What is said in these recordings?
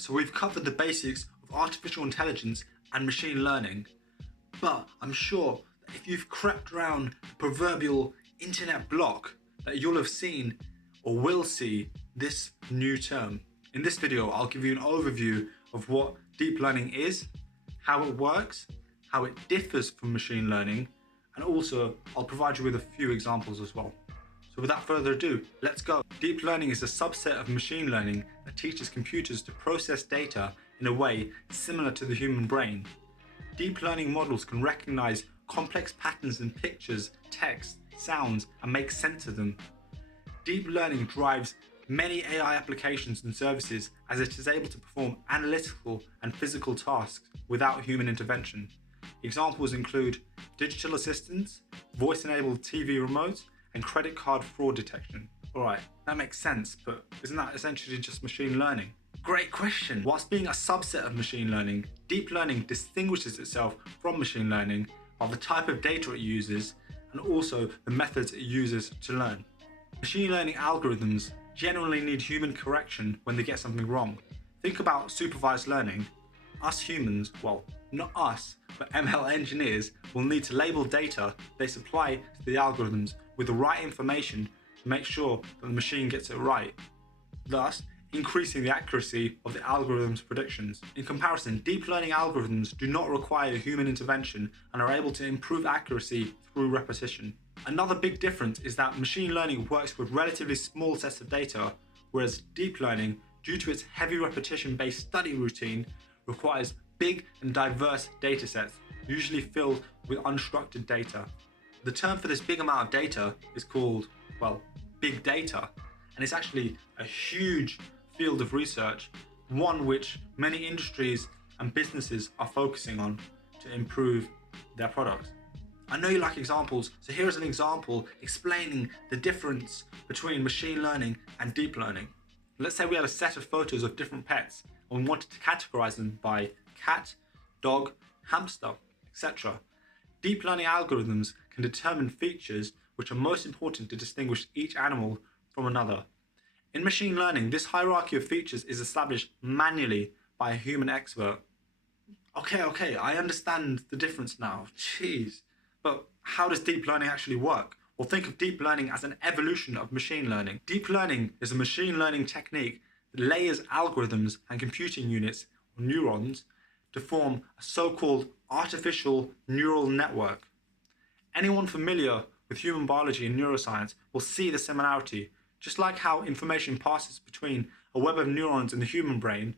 Alright, so we've covered the basics of artificial intelligence and machine learning, but I'm sure that if you've crept around the proverbial internet block, that you'll have seen or will see this new term. In this video, I'll give you an overview of what deep learning is, how it works, how it differs from machine learning, and also I'll provide you with a few examples as well. So without further ado, let's go. Deep learning is a subset of machine learning that teaches computers to process data in a way similar to the human brain. Deep learning models can recognize complex patterns in pictures, text, sounds, and make sense of them. Deep learning drives many AI applications and services as it is able to perform analytical and physical tasks without human intervention. Examples include digital assistants, voice-enabled TV remotes, and credit card fraud detection. Alright, that makes sense, but isn't that essentially just machine learning? Great question! Whilst being a subset of machine learning, deep learning distinguishes itself from machine learning by the type of data it uses and also the methods it uses to learn. Machine learning algorithms generally need human correction when they get something wrong. Think about supervised learning. Us humans, well, not us, but ML engineers will need to label data they supply to the algorithms with the right information to make sure that the machine gets it right, thus increasing the accuracy of the algorithm's predictions. In comparison, deep learning algorithms do not require human intervention and are able to improve accuracy through repetition. Another big difference is that machine learning works with relatively small sets of data, whereas deep learning, due to its heavy repetition-based study routine, requires big and diverse datasets, usually filled with unstructured data. The term for this big amount of data is called, well, big data, and it's actually a huge field of research, one which many industries and businesses are focusing on to improve their products. I know you like examples, so here is an example explaining the difference between machine learning and deep learning. Let's say we had a set of photos of different pets and we wanted to categorize them by cat, dog, hamster, etc. Deep learning algorithms can determine features which are most important to distinguish each animal from another. In machine learning, this hierarchy of features is established manually by a human expert. Okay, I understand the difference now. Jeez. But how does deep learning actually work? Well, think of deep learning as an evolution of machine learning. Deep learning is a machine learning technique that layers algorithms and computing units, or neurons, to form a so-called artificial neural network. Anyone familiar with human biology and neuroscience will see the similarity. Just like how information passes between a web of neurons in the human brain,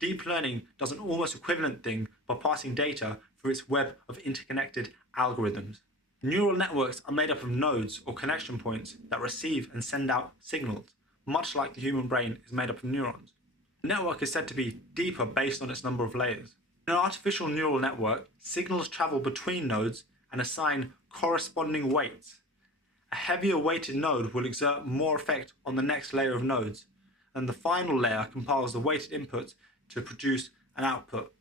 deep learning does an almost equivalent thing by passing data through its web of interconnected algorithms. Neural networks are made up of nodes or connection points that receive and send out signals, much like the human brain is made up of neurons. The network is said to be deeper based on its number of layers. In an artificial neural network, signals travel between nodes and assign corresponding weights. A heavier weighted node will exert more effect on the next layer of nodes, and the final layer compiles the weighted inputs to produce an output.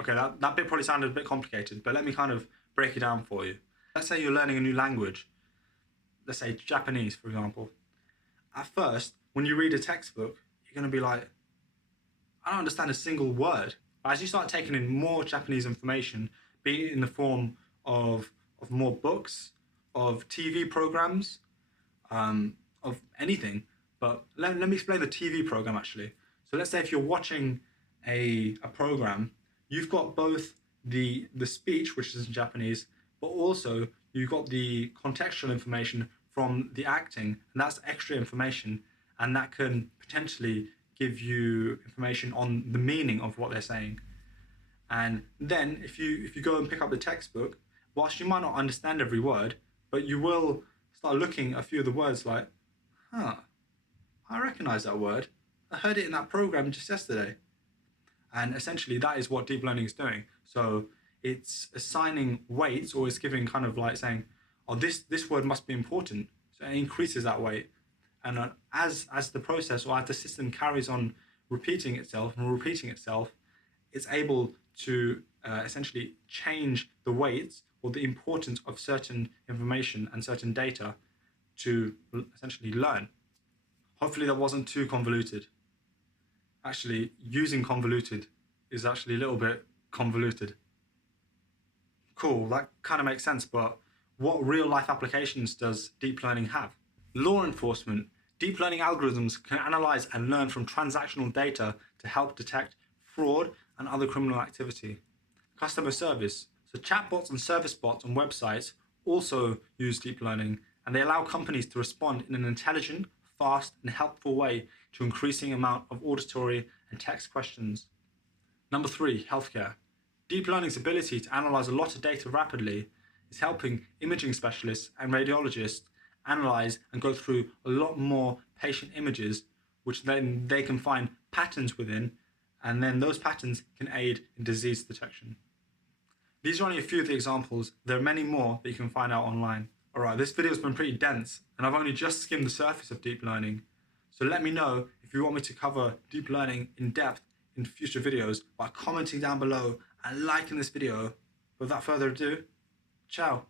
Okay, that bit probably sounded a bit complicated, but let me kind of break it down for you. Let's say you're learning a new language. Let's say Japanese, for example. At first, when you read a textbook, you're going to be like, I don't understand a single word. But as you start taking in more Japanese information, be it in the form of more books, of TV programs, of anything, but let me explain the TV program actually. So let's say if you're watching a program, you've got both the speech, which is in Japanese, but also you've got the contextual information from the acting, and that's extra information, and that can potentially give you information on the meaning of what they're saying. And then if you go and pick up the textbook, whilst you might not understand every word, but you will start looking at a few of the words like, I recognize that word. I heard it in that program just yesterday. And essentially that is what deep learning is doing. So it's assigning weights, or it's giving kind of like saying, oh, this word must be important. So it increases that weight. And as the process, or as the system carries on repeating itself, it's able to essentially change the weights or the importance of certain information and certain data to essentially learn. Hopefully that wasn't too convoluted. actually using convoluted is actually a little bit convoluted. Cool, that kind of makes sense, but what real life applications does deep learning have? Law enforcement. Deep learning algorithms can analyze and learn from transactional data to help detect fraud and other criminal activity. Customer service. So chatbots and service bots on websites also use deep learning, and they allow companies to respond in an intelligent, fast, and helpful way to increasing amount of auditory and text questions. Number 3, healthcare. Deep learning's ability to analyze a lot of data rapidly is helping imaging specialists and radiologists analyze and go through a lot more patient images, which then they can find patterns within, and then those patterns can aid in disease detection. These are only a few of the examples. There are many more that you can find out online. Alright, this video has been pretty dense, and I've only just skimmed the surface of deep learning. So let me know if you want me to cover deep learning in depth in future videos by commenting down below and liking this video. Without further ado, ciao.